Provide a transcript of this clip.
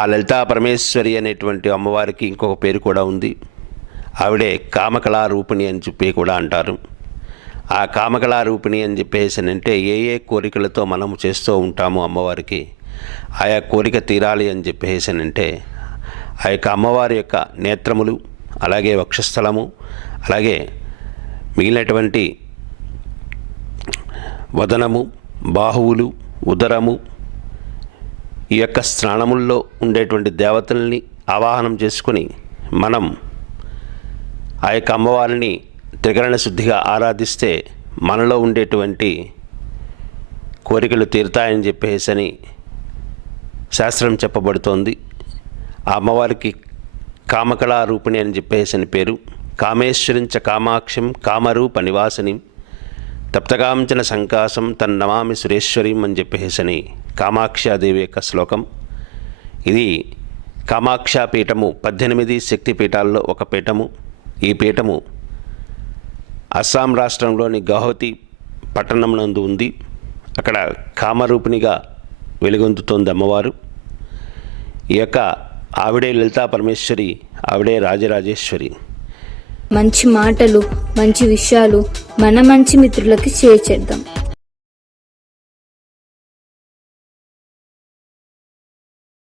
ఆ లలితా పరమేశ్వరి అనేటువంటి అమ్మవారికి ఇంకొక పేరు కూడా ఉంది. ఆవిడే కామకళా రూపిణి అని చెప్పి కూడా అంటారు. ఆ కామకళా రూపిణి అని చెప్పేసి అంటే ఏ ఏ కోరికలతో మనము చేస్తూ ఉంటామో అమ్మవారికి ఆయా కోరిక తీరాలి అని చెప్పేసి అంటే ఆ యొక్క అమ్మవారి యొక్క నేత్రములు అలాగే వక్షస్థలము అలాగే మిగిలినటువంటి వదనము బాహువులు ఉదరము ఈ యొక్క స్నానముల్లో ఉండేటువంటి దేవతల్ని ఆవాహనం చేసుకుని మనం ఆ యొక్క అమ్మవారిని త్రికరణ శుద్ధిగా ఆరాధిస్తే మనలో ఉండేటువంటి కోరికలు తీరుతాయని చెప్పేసి శాస్త్రం చెప్పబడుతోంది. ఆ అమ్మవారికి కామకళా రూపిణి అని చెప్పేసి అని పేరు. కామేశ్వరించ కామాక్షం కామరూప నివాసిని తప్తకాంచన సంకాసం తన్నమామి సురేశ్వరీం అని చెప్పేసని కామాక్షాదేవి యొక్క శ్లోకం. ఇది కామాక్షా పీఠము పద్దెనిమిది శక్తి పీఠాల్లో ఒక పీఠము. ఈ పీఠము అస్సాం రాష్ట్రంలోని గౌహతి పట్టణంనందు ఉంది. అక్కడ కామరూపిణిగా వెలుగొందుతోంది అమ్మవారు. ఈ యొక్క ఆవిడే లలితా పరమేశ్వరి ఆవిడే రాజరాజేశ్వరి. మంచి మాటలు మంచి విషయాలు మన మంచి మిత్రులకి షేర్ చేద్దాం.